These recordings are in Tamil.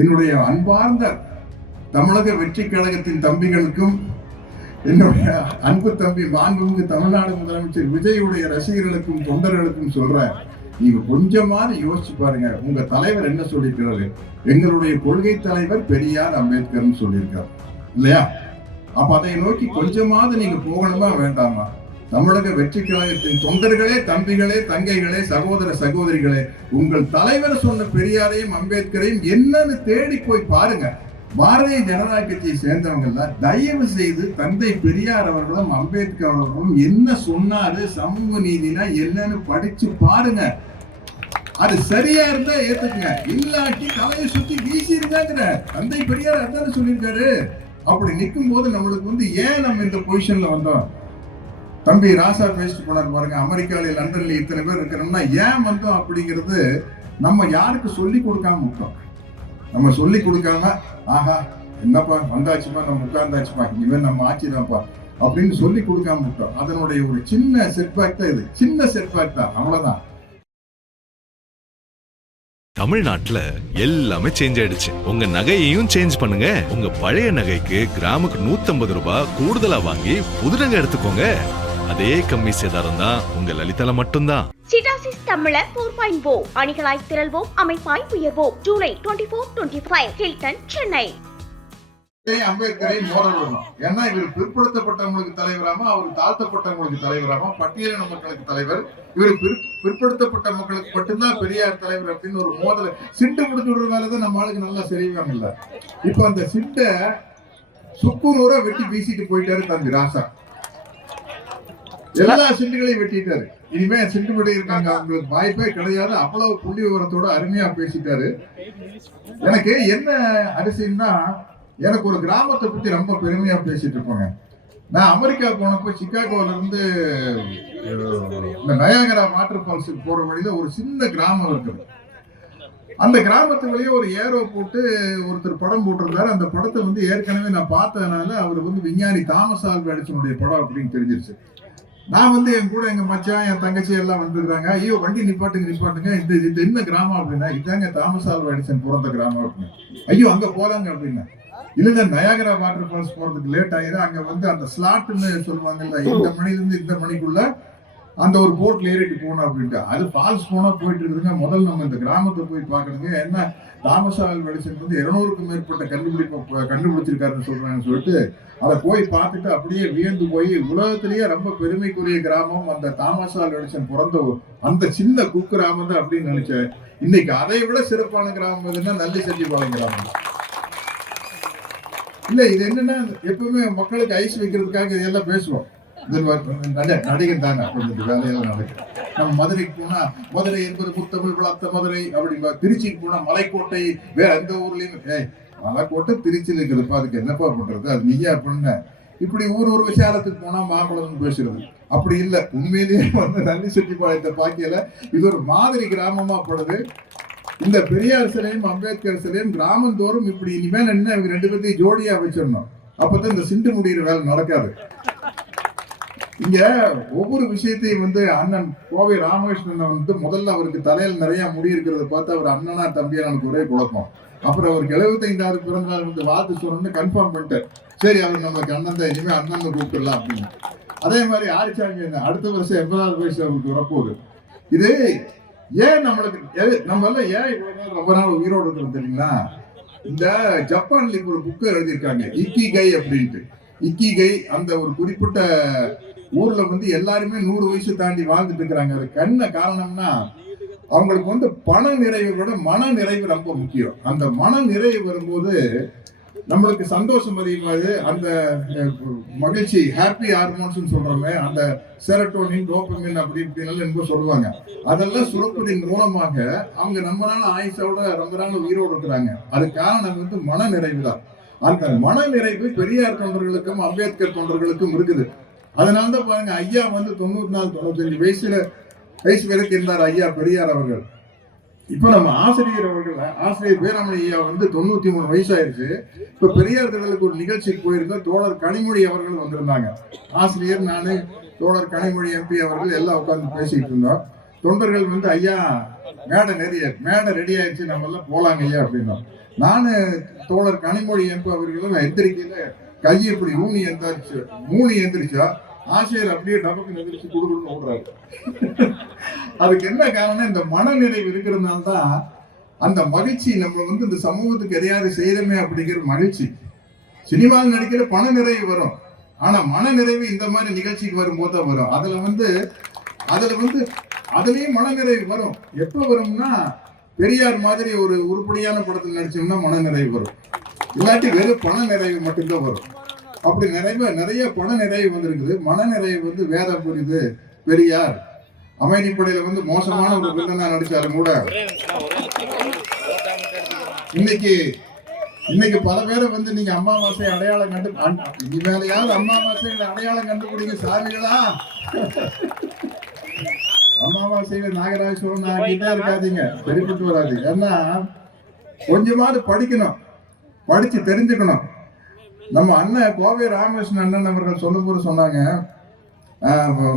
என்னுடைய அன்பார்ந்த தமிழக வெற்றி கழகத்தின் தம்பிகளுக்கும் என்னுடைய அன்பு தம்பி மாண்புமிகு தமிழ்நாடு முதலமைச்சர் விஜயுடைய ரசிகர்களுக்கும் தொண்டர்களுக்கும் சொல்றேன், நீங்க கொஞ்சமாவது யோசிச்சு பாருங்க. உங்க தலைவர் என்ன சொல்லியிருக்கிறாரு? எங்களுடைய கொள்கை தலைவர் பெரியார் அம்பேத்கர் சொல்லியிருக்காரு இல்லையா? அப்ப அதை நோக்கி கொஞ்சமாவது நீங்க போகணுமா வேண்டாமா? தமிழக வெற்றி கழகத்தின் தொண்டர்களே, தம்பிகளே, தங்கைகளே, சகோதர சகோதரிகளே, உங்கள் தலைவர் சொன்ன பெரியாரையும் அம்பேத்கரையும் என்னன்னு தேடி போய் பாருங்க. பாரதிய ஜனதா கட்சியை சேர்ந்தவங்க தயவு செய்து தந்தை பெரியார் அவர்களும் அம்பேத்கர் அவர்களும் என்ன சொன்னாரு, சமூக நீதினா என்னன்னு படிச்சு பாருங்க. அது சரியா இருந்தா ஏத்துக்குங்க, இல்லாட்டி தலையை சுத்தி வீசிருங்கிற தந்தை பெரியார் அதான சொல்லியிருக்காரு. அப்படி நிற்கும் போது நம்மளுக்கு ஏன் நம்ம இந்த பொசிஷன்ல வந்தோம்? தம்பி ராசா பேசிட்டு போனார் பாருங்க, அமெரிக்கால லண்டன்ல இத்தனை பேர் இருக்கிறோம்னா ஏன் வந்தோம் அப்படிங்கிறது நம்ம யாருக்கு சொல்லி கொடுக்காம விட்டோம். நம்ம சொல்லி கொடுக்காம ஆஹா என்னப்பா வந்தாச்சுப்பா, நம்ம உட்கார்ந்தாச்சுப்பா, இனிமே நம்ம ஆட்சிதான்ப்பா அப்படின்னு சொல்லி கொடுக்காம விட்டோம். அதனுடைய ஒரு சின்ன செட்பேக் தான் இது, சின்ன செட்பேக் தான், அவ்வளவுதான். தமிழ்நாட்டுல எல்லாமே சேஞ்ச் ஆயிடுச்சு. உங்க நகையையும் சேஞ்ச் பண்ணுங்க. உங்க பழைய நகைக்கு கிராமுக்கு 150 ரூபாய் கூடுதலா வாங்கி புது நகை எடுத்துக்கோங்க. அதே கம்மி சேதாரம் தான் உங்க லலிதால மட்டும்தான். சிட்டாசிஸ் தமிழர் 4.0 அணிகளாய் திரள்வோம், அமைப்பாய் உயர்வோம். ஜூலை 24-25 ஹில்டன், சென்னை. அம்பேத்கரை மோதல், ஏன்னா இவர் பிற்படுத்தப்பட்டவங்களுக்கு தலைவராமா, அவர் தாழ்த்தப்பட்டவங்களுக்கு தலைவராமா, பட்டியலின மக்களுக்கு தலைவர், இவர் பிற்படுத்தப்பட்ட மக்களுக்கு மட்டும்தான் பெரியார் தலைவர் அப்படின்னு ஒரு மோதல் சிட்டு முடிச்சு விடுற வேலைதான் நம்ம ஆளுக்கு நல்லா சரிவாங்க இல்ல. இப்ப அந்த சிட்டை சுக்குநூறா வெட்டி வீசிட்டு போயிட்டாரு தம்பி ராசா. எல்லா சிண்டுகளையும் வெட்டிட்டாரு. இனிமே சிண்டு படி இருக்காங்க, அவங்களுக்கு வாய்ப்பே கிடையாது. அவ்வளவு புள்ளி விவரத்தோட அருமையா பேசிட்டாரு. எனக்கு என்ன அதிசயம்னா, எனக்கு ஒரு கிராமத்தை பத்தி ரொம்ப பெருமையா பேசிட்டு இருப்பாங்க. நான் அமெரிக்கா போனப்போ சிகாகோல இருந்து இந்த நயாகரா வாட்டர் ஃபால்ஸுக்கு போற வழியில ஒரு சின்ன கிராமம் இருக்குது. அந்த கிராமத்து வழியே ஒரு ஏரோ போட்டு ஒருத்தர் படம் போட்டிருந்தாரு. அந்த படத்தை ஏற்கனவே நான் பார்த்ததுனால அவர் விஞ்ஞானி தாமஸ் ஆல்வா எடிசனுடைய படம் அப்படின்னு தெரிஞ்சிருச்சு. நான் என் கூட எங்க மச்சான், என் தங்கச்சி எல்லாம் வந்துருக்காங்க. ஐயோ வண்டி நிப்பாட்டுங்க, இது என்ன கிராமம் அப்படின்னா, இதாங்க தாமஸ் ஆல்வா எடிசன் பிறந்த கிராமம் அப்படின்னு. ஐயோ அங்க போறாங்க அப்படின்னா, இல்லைங்க நயாகரா வாட்டர் ஃபால்ஸ் போறதுக்கு லேட் ஆயிரும். அங்க அந்த ஸ்லாட்னு சொல்லுவாங்கல்ல, இந்த மணில இருந்து இந்த மணிக்குள்ள அந்த ஒரு போட்ல ஏறிட்டு போகணும் அப்படின்ட்டு. அது ஃபால்ஸ் போனா போயிட்டு இருக்குதுங்க. முதல்ல நம்ம இந்த கிராமத்தை போய் பாக்கணுங்க. என்ன தாமஸ் ஆல்வா எடிசன் 200க்கும் மேற்பட்ட கண்டுபிடிச்சிருக்காருன்னு சொல்றாங்கன்னு சொல்லிட்டு அதை போய் பார்த்துட்டு அப்படியே வியந்து போய், உலகத்திலேயே ரொம்ப பெருமைக்குரிய கிராமம் அந்த தாமஸ் ஆல்வா எடிசன் பிறந்த அந்த சின்ன குக்கிராமம் தான் அப்படின்னு நினைச்சேன். இன்னைக்கு அதை விட சிறப்பான கிராமம் எதுன்னா நல்லிசெட்டிபாளையம் கிராமம். இல்ல இது என்னன்னா, எப்பவுமே மக்களுக்கு ஐஸ் வைக்கிறதுக்காக இதெல்லாம் பேசுவோம். நடிகன் தானே கொஞ்சம் வேலையெல்லாம் நடக்கும். நம்ம மதுரைக்கு போனா மதுரை என்பது முத்தமிழ் வளர்த்த மதுரை அப்படின்பா. திருச்சிக்கு போனா மலைக்கோட்டை, வேற எந்த ஊர்லயும் மலைக்கோட்டை திருச்சியில் இருக்கிறதுப்பா, அதுக்கு என்னப்பா பண்றது, அது நீயா பண்ண. இப்படி ஒரு விசாலத்துக்கு போனா மாம்பழம்னு பேசுறது. அப்படி இல்லை, உண்மையிலேயே நல்லிசெட்டிபாளையத்தை பாக்கியல இது ஒரு மாதிரி கிராமமா படுது. இந்த பெரியார் சிலையும் அம்பேத்கர் சிலையும் கிராமந்தோறும் இப்படி இனிமேல் என்ன இவங்க 2 பேர்த்தையும் ஜோடியா வச்சிடணும். அப்பதான் இந்த சிண்டு முடிகிற வேலை நடக்காது. இங்க ஒவ்வொரு விஷயத்தையும் அண்ணன் கோவை ராமகிருஷ்ணன் முதல்ல அவருக்கு தலையில் நிறைய முடி இருக்கிறத பார்த்து அவர் அண்ணனா தம்பியா எனக்கு ஒரே குழப்பம். அப்புறம் அவருக்கு 75வது பிறந்த நாள் வாழ்த்து சொல்லணும்னு கன்ஃபார்ம் பண்ணிட்டார். சரி அவர் நமக்கு அண்ணன் தான், இனிமே அண்ணன் கூப்பிடலாம் அப்படின்னு. அதே மாதிரி ஆரிச்சாமி அடுத்த வருஷம் 80வது வயசு அவருக்கு வரப்போகுது. இது ஏன் நம்மளுக்கு நம்ம எல்லாம் ஏன் இவ்வளவு நாள் ரொம்ப நாள் உயிரோடு இருக்கிறோம் தெரியுங்களா? இந்த ஜப்பான்ல இப்ப ஒரு புக்கு எழுதியிருக்காங்க, இக்கிகை அப்படின்ட்டு. இக்கிகை அந்த ஒரு குறிப்பிட்ட ஊர்ல எல்லாருமே 100 வயசு தாண்டி வாழ்ந்துட்டு இருக்கிறாங்க. அது என்ன காரணம்னா, அவங்களுக்கு பண நிறைவை விட மன நிறைவு ரொம்ப முக்கியம். அந்த மன நிறைவு வரும்போது நம்மளுக்கு சந்தோஷம் அதிகமாகுது. அந்த மகிழ்ச்சி, ஹாப்பி ஹார்மோன்ஸ் சொல்றோமே, அந்த செரட்டோனின், டோபமின் அப்படி இப்படின்னு என்பது சொல்லுவாங்க. அதெல்லாம் சுரப்பதின் மூலமாக அவங்க நம்ம நாள் ஆயுஷோட ரொம்ப நாள் உயிரோடு இருக்கிறாங்க. அது காரணம் மன நிறைவு தான். அந்த மன நிறைவு பெரியார் தொண்டர்களுக்கும் அம்பேத்கர் தொண்டர்களுக்கும் இருக்குது. அதனால்தான் பாருங்க, ஐயா 94-95 வயசு வரைக்கும் இருந்தார் ஐயா பெரியார் அவர்கள். இப்ப நம்ம ஆசிரியர் பேராமணி ஐயா 93 வயசாயிருச்சு. இப்ப பெரியார் திடலுக்கு ஒரு நிகழ்ச்சிக்கு போயிருந்த தோழர் கனிமொழி அவர்கள் வந்திருந்தாங்க. ஆசிரியர், நானு, தோழர் கனிமொழி எம்பி அவர்கள் எல்லாம் உட்கார்ந்து பேசிட்டு இருந்தோம். தொண்டர்கள் ஐயா மேடை ரெடி ஆயிடுச்சு, நம்ம எல்லாம் போலாங்க ஐயா அப்படின்னோம். நானு தோழர் கனிமொழி எம்பி அவர்களும் எந்திரிக்கையில கையை இப்படி மூணி எந்திரிச்சா ஆசிரியர் அப்படியே டபக்கு எந்திரிச்சு கொடுக்கணும்னு ஓடுறாரு. அதுக்கு என்ன காரணம்? இந்த மனநிறைவு இருக்கிறதுனால தான் அந்த மகிழ்ச்சி. நம்ம வந்து இந்த சமூகத்துக்கு எதையாவது செய்யறமே அப்படிங்கிற மகிழ்ச்சி. சினிமாவில் நடிக்கிற பண நிறைவு வரும், ஆனா மன நிறைவு இந்த மாதிரி நிகழ்ச்சிக்கு வரும்போது தான் வரும். அதுலயும் மன நிறைவு வரும். எப்ப வரும்னா பெரியார் மாதிரி ஒரு உருப்படியான படத்தில் நடிச்சோம்னா மன நிறைவு வரும். இல்லாட்டி வெறும் பண நிறைவு மட்டும்தான் வரும். அப்படி நிறைய பண நிறைவு வந்திருக்குது. மன நிறைவு வந்து வேத புரிது, பெரியார், அமைதிப்படையில வந்து மோசமான ஒரு வில்லனா நடிச்சாலும் கூட இன்னைக்கு பல பேரை வந்து நீங்க அமாவாசை அடையாளம் இனிமேலையாவது அமாவாசைகளை அடையாளம் கண்டுபிடிங்க சாமிகளா. அமாவாசையில நாகராஜ்வரம் ஆகிட்டே இருக்காதீங்க, சரிப்பட்டு வராது. ஏன்னா கொஞ்சமாவது படிக்கணும், படிச்சு தெரிஞ்சுக்கணும். நம்ம அண்ணன் கோவை ராமகிருஷ்ணன் அண்ணன் அவர்கள் சொல்லும்போது சொன்னாங்க,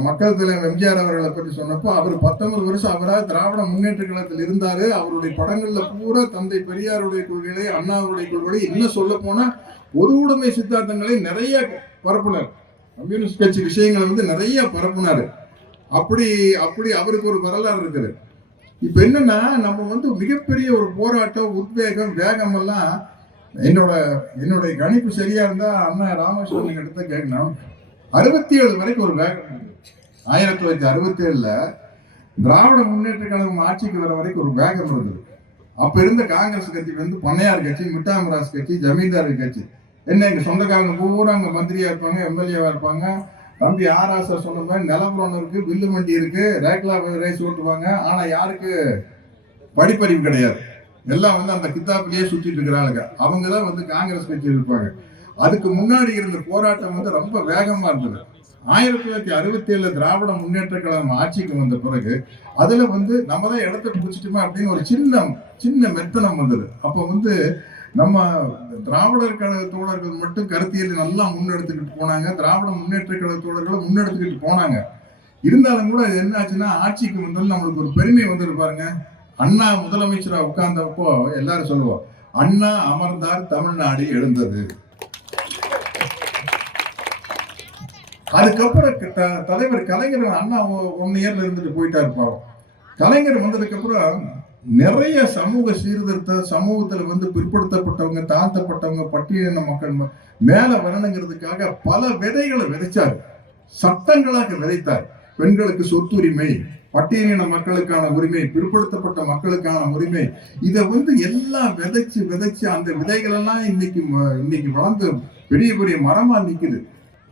மக்கள் தலைவர் எம்ஜிஆர் அவர்களை பற்றி சொன்னப்போ அவர் 19 வருஷம் அவராக திராவிட முன்னேற்ற கழகத்தில் இருந்தாரு. அவருடைய படங்கள்ல பூரா தந்தை பெரியாருடைய கொள்கைகளை, அண்ணாவுடைய கொள்கைகளை, இன்னும் சொல்ல போனா பொது உடைமை சித்தாந்தங்களை நிறைய பரப்புனார். கம்யூனிஸ்ட் கட்சி விஷயங்களை வந்து நிறைய பரப்புனாரு. அப்படி அவருக்கு ஒரு வரலாறு இருக்குது. இப்ப என்னன்னா நம்ம வந்து மிகப்பெரிய ஒரு போராட்டம், உத்வேகம், வேகம் எல்லாம் என்னுடைய கணிப்பு சரியா இருந்தா அண்ணன் ராமகிருஷ்ணன் எடுத்த கேட்கணும். 67 வரைக்கும் ஒரு வேகம் இருக்குது. 1967 திராவிட முன்னேற்ற கழகம் ஆட்சிக்கு வர வரைக்கும் ஒரு வேகம் இருக்குது. அப்ப இருந்த காங்கிரஸ் கட்சி வந்து பண்ணையார் கட்சி, மிட்டாமராஸ் கட்சி, ஜமீன்தார் கட்சி. என்ன எங்க சொந்தக்காரங்க பூரா அங்க மந்திரியா இருப்பாங்க, எம்எல்ஏவா இருப்பாங்க. தம்பி ஆராசா சொன்ன மாதிரி நிலப்புறம் இருக்கு, வில்லு வண்டி இருக்கு, ரேக்லா ரேஸ் ஓட்டுவாங்க. ஆனா யாருக்கு படிப்பறிவு கிடையாது. எல்லாம் வந்து அந்த கித்தாப்பிலேயே சுத்திட்டு இருக்கிறாங்க. அவங்கதான் வந்து காங்கிரஸ் கட்சியில் இருப்பாங்க. அதுக்கு முன்னாடி இருந்த போராட்டம் வந்து ரொம்ப வேகமா இருந்தது. 1967 திராவிட முன்னேற்ற கழகம் ஆட்சிக்கு வந்த பிறகு அதுல வந்து நம்ம தான் இடத்த பிடிச்சிட்டோமா அப்படின்னு ஒரு சின்ன மெத்தனம் வந்தது. அப்போ வந்து நம்ம திராவிடர் கழக தோழர்கள் மட்டும் கருத்தியல் நல்லா முன்னெடுத்துக்கிட்டு போனாங்க, திராவிட முன்னேற்ற கழக தோழர்களை முன்னெடுத்துக்கிட்டு போனாங்க. இருந்தாலும் கூட அது என்ன ஆச்சுன்னா, ஆட்சிக்கு வந்தாலும் நம்மளுக்கு ஒரு பெருமை வந்து பாருங்க. அண்ணா முதலமைச்சரா உட்கார்ந்தப்போ எல்லாரும் சொல்லுவோம், அண்ணா அமர்ந்தார் தமிழ்நாடு எழுந்தது. அதுக்கப்புறம் தலைவர் கலைஞர் அண்ணா 1 இயர்ல இருந்துட்டு போயிட்டா இருப்பாங்க. கலைஞர் வந்ததுக்கு அப்புறம் நிறைய சமூக சீர்திருத்த, சமூகத்துல வந்து பிற்படுத்தப்பட்டவங்க, தாழ்த்தப்பட்டவங்க, பட்டியலின மக்கள் மேல வரணுங்கிறதுக்காக பல விதைகளை விதைச்சார், சட்டங்களாக விதைத்தார். பெண்களுக்கு சொத்துரிமை, பட்டியலின மக்களுக்கான உரிமை, பிற்படுத்தப்பட்ட மக்களுக்கான உரிமை, இதை வந்து எல்லாம் விதைச்சு அந்த விதைகள் எல்லாம் இன்னைக்கு வளர்ந்து பெரிய பெரிய மரமா நிக்குது.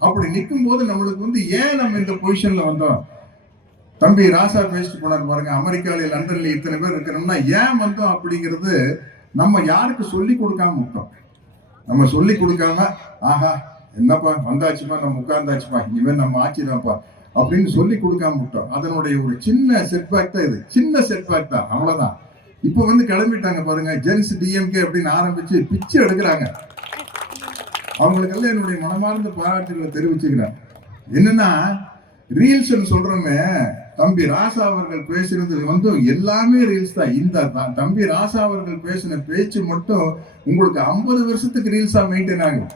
அப்படி நிற்கும் போது நம்மளுக்கு வந்து ஏன் நம்ம இந்த பொசிஷன்ல வந்தோம்? தம்பி ராசா பேசிட்டு போனார் பாருங்க, அமெரிக்கால லண்டன்ல இத்தனை பேர் இருக்கிறோம்னா ஏன் வந்தோம் அப்படிங்கிறது நம்ம யாருக்கு சொல்லி கொடுக்காம விட்டோம். நம்ம சொல்லி கொடுக்காம ஆஹா என்னப்பா வந்தாச்சுப்பா, நம்ம உட்கார்ந்தாச்சுப்பா, இனிமேல் நம்ம ஆட்சிதான்ப்பா அப்படின்னு சொல்லி கொடுக்காம விட்டோம். அதனுடைய ஒரு சின்ன செட்பேக் தான் இது, சின்ன செட்பேக் தான், அவ்வளவுதான். இப்போ வந்து கிளம்பிட்டாங்க பாருங்க, ஜென்ஸ் டிஎம்கே அப்படின்னு ஆரம்பிச்சு பிச்சு எடுக்கிறாங்க. அவங்களுக்கெல்லாம் என்னுடைய மனமார்ந்த பாராட்டுகளை தெரிவிச்சுக்கிறேன். என்னன்னா ரீல்ஸ் சொல்றோமே, தம்பி ராசா அவர்கள் பேசுறது வந்து எல்லாமே ரீல்ஸ் தான். இந்த தம்பி ராசா அவர்கள் பேசின பேச்சு மட்டும் உங்களுக்கு 50 வருஷத்துக்கு ரீல்ஸா மெயின்டைன் ஆகும்.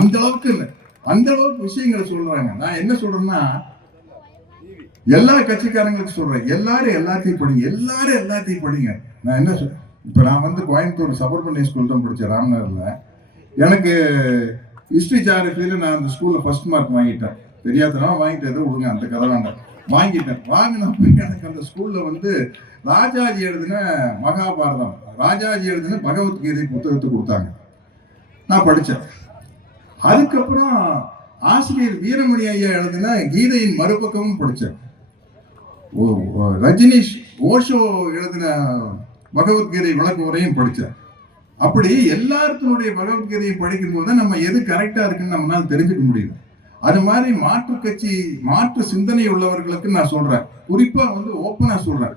அந்த அளவுக்கு விஷயங்களை சொல்றாங்க. நான் என்ன சொல்றேன்னா, எல்லா கட்சிக்காரங்களுக்கு சொல்றேன், எல்லாரும் எல்லாத்தையும் படிங்க. நான் என்ன சொல்றேன், இப்ப நான் வந்து கோயம்புத்தூர் சபர்பன் ஸ்கூல் தான் படிச்சேன், ராம்நகர்ல. எனக்கு ஹிஸ்டரி ஜியாகிரபியில நான் அந்த ஸ்கூல்ல ஃபர்ஸ்ட் மார்க் வாங்கிட்டேன். தெரியாதனால வாங்கிட்டு எதோ விடுங்க, அந்த கதை வேண்டாம். வாங்கினப்ப எனக்கு அந்த ஸ்கூல்ல வந்து ராஜாஜி எழுதின மகாபாரதம், ராஜாஜி எழுதின பகவத்கீதை புத்தகத்தை கொடுத்தாங்க. நான் படித்தேன். அதுக்கப்புறம் ஆசிரியர் வீரமணி ஐயா எழுதின கீதையின் மறுபக்கமும் படித்தேன். ரஜினிஷ் ஓஷோ எழுதின பகவத்கீதை விளக்க உரையும் படித்தேன். அப்படி எல்லாத்தினுடைய பகவத்கீதையை படிக்கும் போது நம்ம எது கரெக்டா இருக்குன்னு நம்மளால தெரிஞ்சுக்க முடியும். அது மாதிரி மாற்று சிந்தனை உள்ளவர்களுக்கு நான் சொல்றேன், குறிப்பா வந்து ஓப்பனா சொல்றேன்,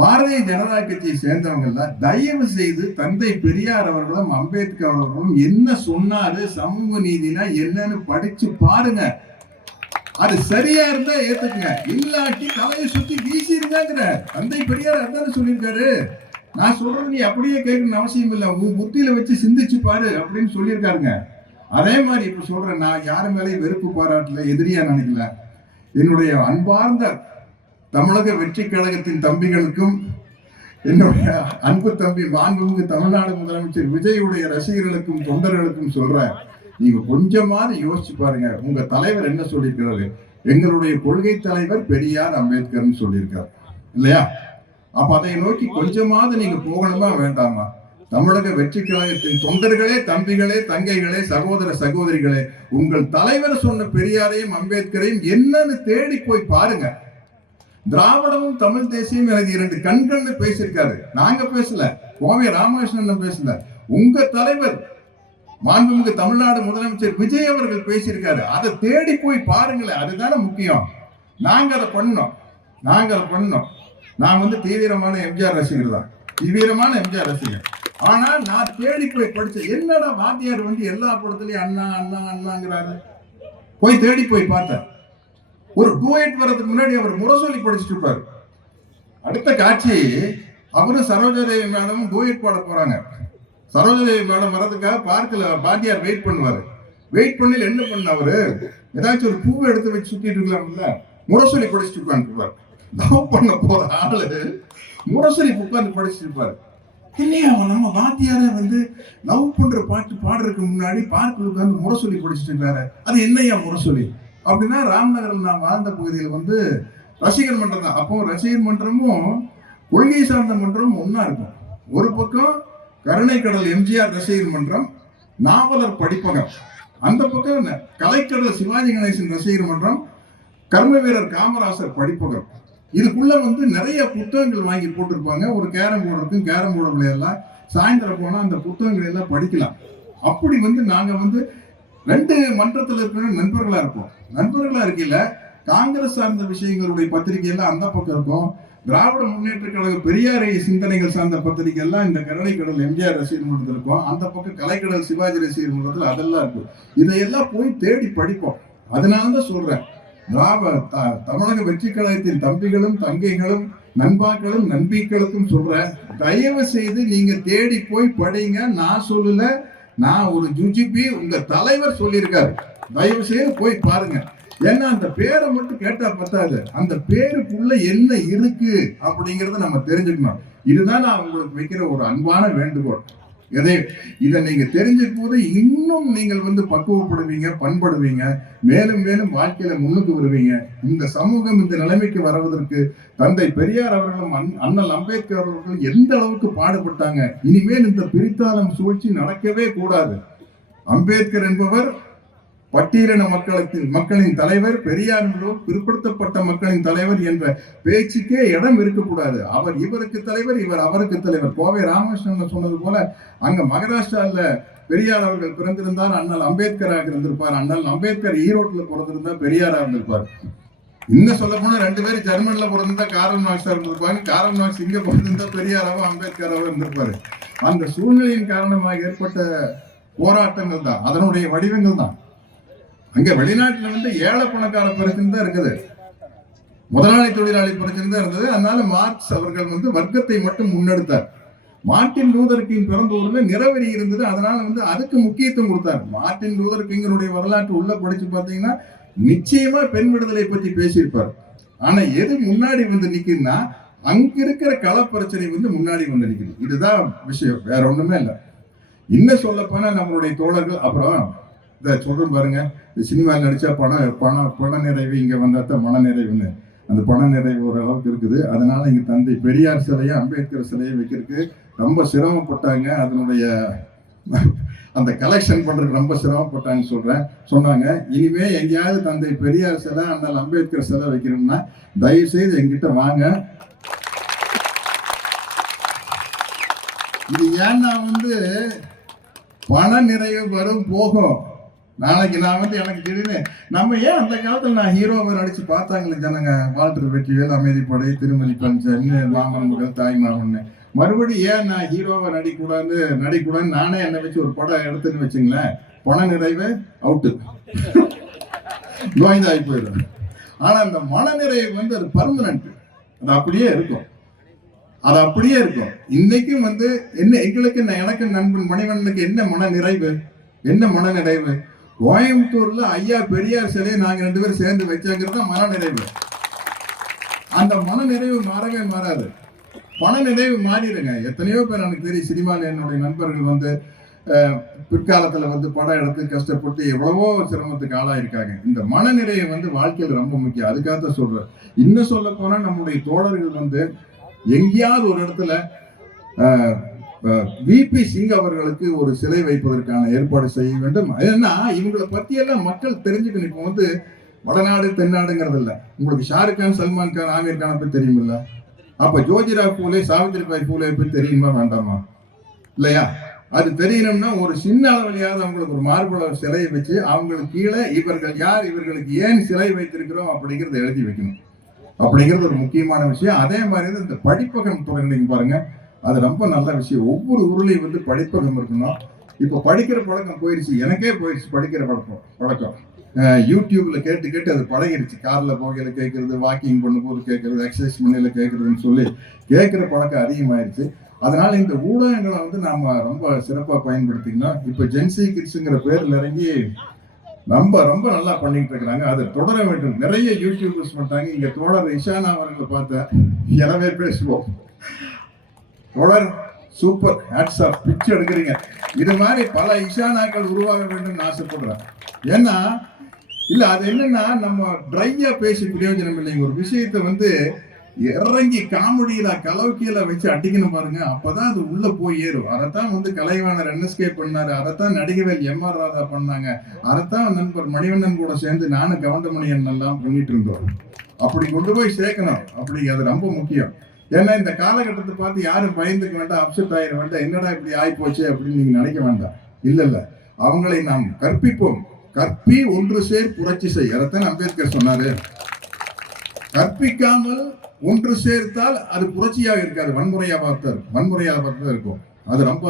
பாரதிய ஜனதா கட்சியை சேர்ந்தவங்க தயவு செய்து தந்தை பெரியார் அவர்களும் அம்பேத்கர் அவர்களும் என்ன சொன்னாரு, சமூக நீதினா என்னன்னு படிச்சு பாருங்க. அது சரியா இருந்தா ஏத்துக்குங்க, இல்லாட்டி தலையை சுத்தி வீசிருங்கிற. தந்தை பெரியார் அதான சொல்லியிருக்காரு, நான் சொல்றது நீ அப்படியே கேட்கணும்னு அவசியம் இல்லை, உன் புத்தியில வச்சு சிந்திச்சு பாரு அப்படின்னு சொல்லியிருக்காருங்க. அதே மாதிரி இப்ப சொல்றேன், நான் யாரு மேலேயும் வெறுப்பு பாராட்டல, எதிரியா நினைக்கல. என்னுடைய அன்பார்ந்த தமிழக வெற்றி கழகத்தின் தம்பிகளுக்கும் என்னுடைய அன்பு தம்பி மாண்புமிகு தமிழ்நாடு முதலமைச்சர் விஜயுடைய ரசிகர்களுக்கும் தொண்டர்களுக்கும் சொல்றேன், நீங்க கொஞ்சமாவது யோசிச்சு பாருங்க. உங்க தலைவர் என்ன சொல்லியிருக்கிறாரு? எங்களுடைய கொள்கை தலைவர் பெரியார் அம்பேத்கர்னு சொல்லியிருக்காரு இல்லையா? அப்ப அதை நோக்கி கொஞ்சமாவது நீங்க போகணுமா வேண்டாமா? தமிழக வெற்றி கழகத்தின் தொண்டர்களே, தம்பிகளே, தங்கைகளே, சகோதர சகோதரிகளே, உங்கள் தலைவர் சொன்ன பெரியாரையும் அம்பேத்கரையும் என்னன்னு தேடி போய் பாருங்க. திராவிடமும் தமிழ் தேசியம் எனக்கு இரண்டு கண்கள்னு பேசியிருக்காரு. நாங்க பேசல, கோவை ராமகிருஷ்ணன் பேசல, உங்க தலைவர் மாண்புமிகு தமிழ்நாடு முதலமைச்சர் விஜய் அவர்கள் பேசியிருக்காரு. அதை தேடி போய் பாருங்களேன், அதுதானே முக்கியம். நாங்க அதை பண்ணோம். நான் தீவிரமான எம்ஜிஆர் ரசிகர் தான், தீவிரமான எம்ஜிஆர் ரசிகர். ஆனா நான் தேடி போய் படிச்சேன், என்னடா வாத்தியார் எல்லா படத்துலயும் அண்ணா அண்ணா அண்ணாங்கிறாரு. போய் தேடி போய் பார்த்தேன். ஒரு டூயட் வர்றதுக்கு முன்னாடி அவர் முரசொலி படிச்சுட்டு இருப்பாரு. அடுத்த காட்சி அவரும் சரோஜாதேவி மேடமும் டூயட் பாட போறாங்க. சரோஜாதேவி மேடம் வர்றதுக்காக பார்க்கல வாத்தியார் வெயிட் பண்ணுவாரு. வெயிட் பண்ணி என்ன பண்ண அவரு, ஏதாச்சும் ஒரு பூவை எடுத்து வச்சு சுத்திட்டு இருக்கலாம்ல, முரசொலி படிச்சுட்டு உட்காந்துருப்பாரு. லவ் பண்ண போற ஆளு முரசொலி உட்காந்து படிச்சுட்டு இருப்பாரு. இல்லையா, நம்ம வாத்தியார லவ் பண்ற பாட்டு பாடுறதுக்கு முன்னாடி பார்க்கில் உட்காந்து முரசொலி படிச்சுட்டு இருக்காரு. அது என்னையா முரசொலி அப்படின்னா, ராம்நகரம் நான் வாழ்ந்த பகுதியில் ரசிகர் மன்றம் தான். அப்போ ரசிகர் மன்றமும் கொள்கை சார்ந்த மன்றமும் ஒன்னா இருக்கும். ஒரு பக்கம் கருணைக்கடல் எம்ஜிஆர் ரசிகர் மன்றம், நாவலர் படிப்பகம். அந்த பக்கம் கலைக்கடல் சிவாஜி கணேசன் ரசிகர் மன்றம், கர்ம வீரர் காமராசர் படிப்பகம். இதுக்குள்ள நிறைய புத்தகங்கள் வாங்கி போட்டிருப்பாங்க. ஒரு கேரம் போர்டு இருக்கும், கேரம் போர்டு விளையாடலாம். சாயந்தரம் போனா அந்த புத்தகங்களை எல்லாம் படிக்கலாம். அப்படி நாங்க ரெண்டு மன்றத்தில் இருக்கிற நண்பர்களா இருப்போம். நண்பர்களா இருக்கையில காங்கிரஸ் சார்ந்த விஷயங்களுடைய பத்திரிகை எல்லாம் அந்த பக்கம் இருக்கும். திராவிட முன்னேற்ற கழக பெரியாரை சிந்தனைகள் சார்ந்த பத்திரிகை எல்லாம் இந்த கருணைக்கடல் எம்ஜிஆர் ரசிகர் மன்றத்தில் இருக்கும். அந்த பக்கம் கலைக்கடல் சிவாஜி ரசிகர் மன்றத்தில் அதெல்லாம் இருக்கும். இதையெல்லாம் போய் தேடி படிப்போம். அதனாலதான் சொல்றேன், தமிழக வெற்றி கழகத்தின் தம்பிகளும் தங்கைகளும் நண்பாக்களும் நண்பிகளுக்கும் சொல்றேன், தயவு செய்து நீங்க தேடி போய் படிங்க. நான் சொல்லல, நான் ஒரு ஜுஜிபி உங்க தலைவர் சொல்லியிருக்காரு. தயவு செய்து போய் பாருங்க. ஏன்னா அந்த பேரை மட்டும் கேட்டா பத்தாது, அந்த பேருக்குள்ள என்ன இருக்கு அப்படிங்கறத நம்ம தெரிஞ்சுக்கணும். இதுதான் நான் உங்களுக்கு வைக்கிற ஒரு அன்பான வேண்டுகோள். இதை நீங்க தெரிஞ்சுக்கும் போது இன்னும் நீங்கள் பக்குவப்படுவீங்க, பண்படுவீங்க, மேலும் மேலும் வாழ்க்கையில முன்னுக்கு வருவீங்க. இந்த சமூகம் இந்த நிலைமைக்கு வருவதற்கு தந்தை பெரியார் அவர்களும் அண்ணல் அம்பேத்கர் அவர்களும் எந்த அளவுக்கு பாடுபட்டாங்க. இனிமேல் இந்த பிரித்தாளும் சூழ்ச்சி நடக்கவே கூடாது. அம்பேத்கர் என்பவர் பட்டியலின மக்களின் தலைவர், பெரியார் பிற்படுத்தப்பட்ட மக்களின் தலைவர் என்ற பேச்சுக்கே இடம் இருக்கக்கூடாது. அவர் இவருக்கு தலைவர், இவர் அவருக்கு தலைவர். கோவை ராமகிருஷ்ணன் சொன்னது போல அங்க மகாராஷ்டிரால பெரியார் அவர்கள் பிறந்திருந்தார், அண்ணல் அம்பேத்கராக இருந்திருப்பார். அண்ணல் அம்பேத்கர் ஈரோட்ல பிறந்திருந்தா பெரியாரா இருந்திருப்பார். இன்னும் சொல்ல போனா ரெண்டு பேரும் ஜெர்மன்ல பிறந்திருந்தா காரல் மார்க்ஸா இருந்திருப்பாங்க. காரல் மார்க்ஸ் இங்க பிறந்திருந்தா பெரியாராவும் அம்பேத்கராவும் இருந்திருப்பாரு. அந்த சூழ்நிலையின் காரணமாக ஏற்பட்ட போராட்டங்கள் தான், அதனுடைய வடிவங்கள் தான். அங்க வெளிநாட்டுல ஏழை பணக்கார பிரச்சனை தான் இருக்குது, முதலாளி தொழிலாளி பிரச்சனை தான் இருந்தது. அதனால மார்க்ஸ் அவர்கள் வர்க்கத்தை மட்டும் முன்னெடுத்தார். மார்ட்டின் லூதர் கிங் பிறந்த ஊர்ல நிறவெறி இருந்தது, அதனால அதுக்கு முக்கியத்துவம் கொடுத்தார். மார்ட்டின் லூதர் கிங்கனுடைய வரலாற்று உள்ள படிச்சு பார்த்தீங்கன்னா நிச்சயமா பெண் விடுதலை பற்றி பேசியிருப்பார். ஆனா எது முன்னாடி நிக்குதுன்னா, அங்க இருக்கிற கள பிரச்சனை முன்னாடி நிக்குது. இதுதான் விஷயம், வேற ஒண்ணுமே இல்லை. இன்னும் சொல்ல போனா நம்மளுடைய தோழர்கள், அப்புறம் இதை சொல்றேன் பாருங்க, சினிமாவில் நடிச்சா பண நிறைவு, இங்க வந்தாத்தான் மன நிறைவுன்னு. அந்த பண நிறைவு ஓரளவுக்கு இருக்குது. அதனால இங்க தந்தை பெரியார் சிலையை, அம்பேத்கர் சிலையை வைக்கிறதுக்கு ரொம்ப சிரமப்பட்டாங்க. அதனுடைய அந்த கலெக்ஷன் பண்றதுக்கு ரொம்ப சிரமப்பட்டாங்க சொன்னாங்க. இனிமே எங்கேயாவது தந்தை பெரியார் சிலை, அண்ணல் அம்பேத்கர் சிலை வைக்கணும்னா தயவு செய்து எங்கிட்ட வாங்க. இது ஏன்னா பண நிறைவு வரும் போகும். நாளைக்கு நான் எனக்கு திடீர்னு நம்ம ஏன் அந்த காலத்துல நான் ஹீரோவை நடிச்சு பார்த்தாங்களே ஜனங்க, வால்டர் வெற்றிவேல், அமைதிப்படை, திருமதி பஞ்சன், மாமன் மகள், தாய்மாமன்னு, மறுபடியும் ஏன் நான் ஹீரோவை நடிக்கூடாதுன்னு நானே என்னை வச்சு ஒரு படம் எடுத்துன்னு வச்சுங்களேன், பண நிறைவு அவுட்டு, நோய்ந்தாகி போயிடும். ஆனா அந்த மன நிறைவு அது பர்மனன்ட், அது அப்படியே இருக்கும். அது அப்படியே இருக்கும். இன்னைக்கும் வந்து என்ன எங்களுக்கு எனக்கு நண்பன் மணிவண்ணனுக்கு என்ன மன நிறைவு, என்ன மன நிறைவு? கோயம்புத்தூர்ல ஐயா பெரியார் சிலையை நாங்க 2 பேரும் சேர்ந்து வச்சாங்கிறது மன நிறைவு. அந்த மன நிறைவு மாறவே மாறாது. பண நிறைவு மாறிடுங்க. எத்தனையோ பேர் எனக்கு தெரியும், சினிமாவில் என்னுடைய நண்பர்கள் வந்து பிற்காலத்துல வந்து படம் எடுத்து கஷ்டப்பட்டு எவ்வளவோ சிரமத்துக்கு ஆளாயிருக்காங்க. இந்த மன நிறைவு வந்து வாழ்க்கையில் ரொம்ப முக்கியம். அதுக்காக சொல்றேன். இன்னும் சொல்ல போனா நம்முடைய தோழர்கள் வந்து எங்கேயாவது ஒரு இடத்துல விபி சிங் அவர்களுக்கு ஒரு சிலை வைப்பதற்கான ஏற்பாடு செய்ய வேண்டும். ஏன்னா இவங்களை பத்தியெல்லாம் மக்கள் தெரிஞ்சுக்கணும். இப்போ வந்து வடநாடு தென்னாடுங்கிறது இல்லை. உங்களுக்கு ஷாருக் கான், சல்மான் கான், ஆமீர் கானை பத்தி தெரியுமில்ல? அப்ப ஜோதிராவ் பூலே, சாவித்ரிபாய் பூலே பத்தி தெரியுமா வேண்டாமா? இல்லையா? அது தெரியணும்னா ஒரு சின்ன அளவிலையாவது அவங்களுக்கு ஒரு மார்பள சிலையை வச்சு அவங்களுக்கு கீழே இவர்கள் யார், இவர்களுக்கு ஏன் சிலை வைத்திருக்கிறோம் அப்படிங்கிறத எழுதி வைக்கணும். அப்படிங்கிறது ஒரு முக்கியமான விஷயம். அதே மாதிரி இந்த படிப்பகம் தொடங்கினீங்க பாருங்க, அது ரொம்ப நல்ல விஷயம். ஒவ்வொரு ஊர்லயும் வந்து படிப்பகம் இருக்கணும். இப்ப படிக்கிற பழக்கம் போயிடுச்சு, எனக்கே போயிடுச்சு படிக்கிற பழக்கம். யூடியூப்ல கேட்டு கேட்டு அது பழகிடுச்சு. கார்ல போகையில கேட்கறது, வாக்கிங் பண்ணும்போது கேட்கறது, எக்ஸசைஸ் பண்ணையில கேட்கறதுன்னு சொல்லி கேட்கிற பழக்கம் அதிகமாயிருச்சு. அதனால இந்த ஊடகங்களை வந்து நாம ரொம்ப சிறப்பா பயன்படுத்திக்கணும். இப்ப ஜென்சி கிட்ஸுங்கிற பேர்ல இறங்கி ரொம்ப ரொம்ப நல்லா பண்ணிட்டு இருக்கிறாங்க. அதை தொடர வேண்டும். நிறைய யூடியூபர்ஸ் பண்றாங்க. இங்க தோழர் இஷானா அவர்களை பார்த்தேன், எனவே பேசுவோம். தொடர் சூப்பர், ஹேட்ஸ் ஆஃப், பிச்சு எடுக்கிறீங்க. இது மாதிரி பல இஷானாக்கள் உருவாக வேண்டும் ஆசைப்படுறேன். ஏன்னா இல்ல அது என்னன்னா நம்ம ட்ரையா பேசி பிரயோஜனம் இல்லைங்க. ஒரு விஷயத்தை வந்து இறங்கி காமெடியில கலவுக்கியில வச்சு அடிக்கணும் பாருங்க, அப்பதான் அது உள்ள போய் ஏறும். அதைத்தான் வந்து கலைவாணர் NSK பண்ணாரு, அதைத்தான் நடிகவேல் MR ராதா பண்ணாங்க, அதைத்தான் நண்பர் மணிவண்ணன் கூட சேர்ந்து நானும் கவுண்டமணியன் எல்லாம் பண்ணிட்டு இருந்தோம். அப்படி கொண்டு போய் சேர்க்கணும். அப்படி அது ரொம்ப முக்கியம். ஏன்னா இந்த காலகட்டத்தை பார்த்து யாரும் பயந்துக்க வேண்டாம், அப்செட் ஆயிட வேண்டாம், என்னடா இப்படி ஆகி போச்சு அப்படின்னு நீங்க நினைக்க வேண்டாம். இல்ல அவங்களை நாம் கற்பிப்போம். கற்பி ஒன்று சேர் புரட்சி செய், அதைத்தான் அம்பேத்கர் சொன்னாரு. கற்பிக்காமல் ஒன்று சேர்த்தால் அது புரட்சியாக இருக்காது, வன்முறையாக தான் இருக்கும். அது ரொம்ப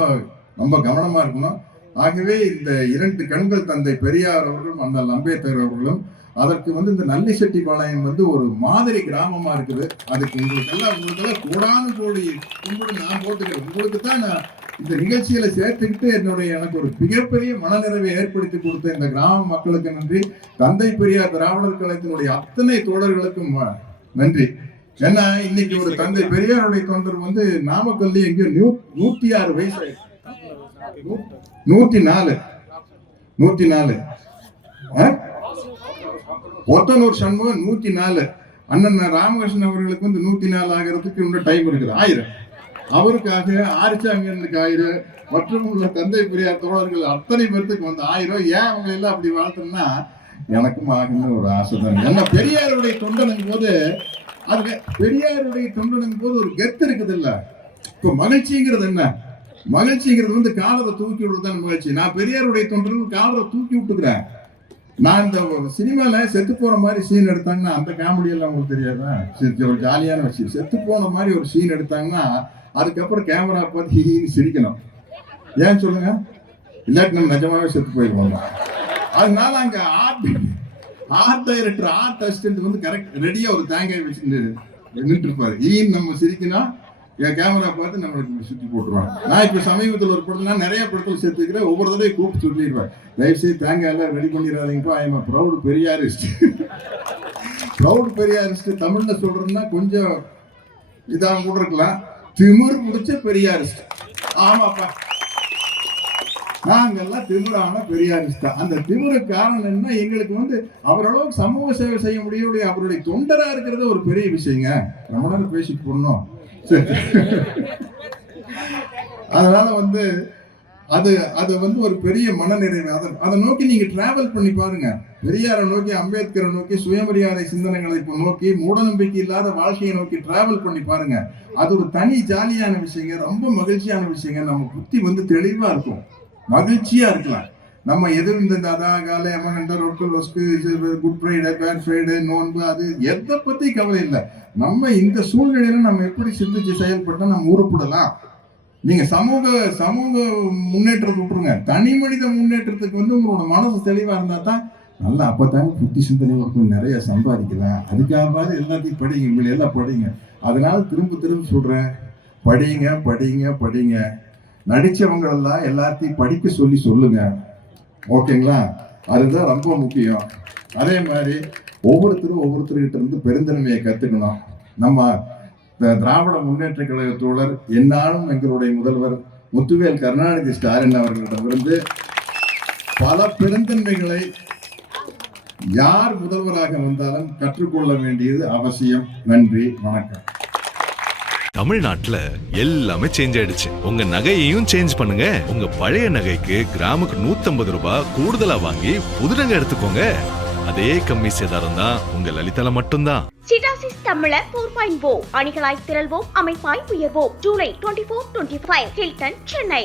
ரொம்ப கவனமா இருக்கணும். ஆகவே இந்த 2 கண்கள் தந்தை பெரியார் அவர்களும் அண்ணல் அம்பேத்கர் அவர்களும், அதற்கு வந்து இந்த நல்லிசெட்டிபாளையம் வந்து ஒரு மாதிரி கிராமமா இருக்குது. அதுக்கு உங்களுக்கெல்லாம் கூடாது கோடி கும்பிடு நான் போட்டுக்கிறேன். உங்களுக்கு தான் நான் இந்த நிகழ்ச்சியில சேர்த்துக்கிட்டு எனக்கு ஒரு மிகப்பெரிய மனநிறைவை ஏற்படுத்தி கொடுத்த இந்த கிராம மக்களுக்கு நன்றி. தந்தை பெரியார் திராவிடர் கழகத்தினுடைய அத்தனை தோழர்களுக்கும் நன்றி. ஏன்னா இன்னைக்கு ஒரு தந்தை பெரியாருடைய தொண்டர் வந்து நாமக்கல்ல எங்கேயோ 106 வயசு, 104 ஒத்தனூர் சண்முகம் 104. அண்ணன் ராமகிருஷ்ணன் அவர்களுக்கு வந்து 104 ஆகிறதுக்கு இன்னும் டைம் இருக்குது. 1000 அவருக்காக, ஆரிச்சாமியனுக்கு 1000 மற்றும் உள்ள தந்தை பெரியார் தோழர்கள் அத்தனை பேருக்கு வந்து 1000. ஏன் அவங்க எல்லாம் அப்படி வாழ்த்தோம்னா எனக்கும் ஆகணும்னு ஒரு ஆசை தான். ஏன்னா பெரியாருடைய தொண்டனுங்கும் போது அது பெரியாருடைய தொண்டனுங்கும் போது ஒரு கெத்து இருக்குது இல்ல. இப்ப மகிழ்ச்சிங்கிறது என்ன? மகிழ்ச்சிங்கிறது வந்து காலரை தூக்கி விடுறதுதான் மகிழ்ச்சி. நான் பெரியாருடைய தொண்டர்கள் காலரை தூக்கி விட்டுக்கிறேன். நான் இந்த சினிமால செத்து போற மாதிரி சீன் எடுத்தாங்கன்னா அந்த காமெடி எல்லாம் உங்களுக்கு தெரியாதா? ஒரு ஜாலியான விஷயம். செத்து போன மாதிரி ஒரு சீன் எடுத்தாங்கன்னா அதுக்கப்புறம் கேமரா பார்த்து ஹீன்னு சிரிக்கணும். ஏன் சொல்லுங்க? இல்லாட்டி நம்ம நிஜமாவே செத்து போயிடுவோம். அதனால அங்க ஆர்ட் டைரக்டர், ஆர்ட் அசிஸ்டன்ட் வந்து கரெக்ட் ரெடியா ஒரு தேங்காய் வச்சு நின்று இருப்பாரு. ஈன்னு நம்ம சிரிக்கணும், என் கேமரா பார்த்து நம்மளுக்கு சுற்றி போட்டுருவாங்க. நான் இப்ப சமீபத்தில் ஒரு படத்துல நிறைய படத்தில் சேர்த்துக்கிறேன். ஒவ்வொரு தடவை கூப்பிட்டு சொல்லிடுவேன், தயவுசெய்து தேங்காய் எல்லாம் ரெடி பண்ணிடாதீங்கப்பா, I am proud Periyarist. Proud Periyarist தமிழ்ல சொல்றதுன்னா கொஞ்சம் இதாக கூட இருக்கலாம். திமிர் முடிச்ச பெரியாரிஸ்ட். ஆமாப்பா, நாங்கெல்லாம் திமிரான பெரியாரிஸ்டா. அந்த திமிரு காரணம் என்ன? எங்களுக்கு வந்து அவரளவுக்கு சமூக சேவை செய்ய முடியக்கூடிய அவருடைய தொண்டரா இருக்கிறது ஒரு பெரிய விஷயங்க. ரொம்ப நேரம் பேசிட்டு போடணும். அதனால வந்து அது வந்து ஒரு பெரிய மனநிறைவு. அதை நோக்கி நீங்க டிராவல் பண்ணி பாருங்க. பெரியாரை நோக்கி, அம்பேத்கரை நோக்கி, சுயமரியாதை சிந்தனைகளை நோக்கி, மூடநம்பிக்கை இல்லாத வாழ்க்கையை நோக்கி டிராவல் பண்ணி பாருங்க. அது ஒரு தனி ஜாலியான விஷயங்க, ரொம்ப மகிழ்ச்சியான விஷயங்க. நம்ம புத்தி வந்து தெளிவா இருக்கும், மகிழ்ச்சியா இருக்கலாம். நம்ம எதுவும் இந்த அதாகால குட் ஃப்ரைடே, பேட் ஃப்ரைடே, நோன்பு, அது எதை பத்தி கவலை இல்லை. நம்ம இந்த சூழ்நிலையில நம்ம எப்படி சிந்திச்சு செயல்பட்டா நம்ம உருப்படலாம். நீங்க சமூக முன்னேற்றத்தை விட்டுருங்க, தனி மனித முன்னேற்றத்துக்கு வந்து உங்களோட மனசு தெளிவா இருந்தா தான் நல்லா, அப்பதாங்க புத்தி சிந்தனை இருக்கும், நிறைய சம்பாதிக்கலாம். அதுக்காக எல்லாத்தையும் படிங்க, உங்களை எல்லாம் படிங்க. அதனால திரும்ப சொல்றேன், படிங்க படிங்க படிங்க. நடிச்சவங்களெல்லாம் எல்லாத்தையும் படிக்க சொல்லுங்க. ஓகேங்களா? அதுதான் ரொம்ப முக்கியம். அதே மாதிரி ஒவ்வொருத்தர்கிட்ட இருந்து பெருந்தன்மையை கத்துக்கணும். நம்ம திராவிட முன்னேற்ற கழக தோழர் என்னாலும் எங்களுடைய முதல்வர் முத்துவேல் கருணாநிதி ஸ்டாலின் அவர்களிடமிருந்து பல பெருந்தன்மைகளை யார் முதல்வராக வந்தாலும் கற்றுக்கொள்ள வேண்டியது அவசியம். நன்றி, வணக்கம். தமிழ்நாட்டுல எல்லாமே சேஞ்ச் ஆயிடுச்சு. உங்க நகையையும் சேஞ்ச் பண்ணுங்க. உங்க பழைய நகைக்கு கிராமுக்கு 150 ரூபாய் கூடுதலா வாங்கி புது நகை எடுத்துக்கோங்க. அதே கம்மி சேதாரம் தான் உங்க லலிதால மட்டும்தான். சிட்டாசிஸ் தமிழர் 4.0 அணிகளாய் திரள்வோம், அமைப்பாய் உயர்வோம். ஜூலை 24-25 ஹில்டன், சென்னை.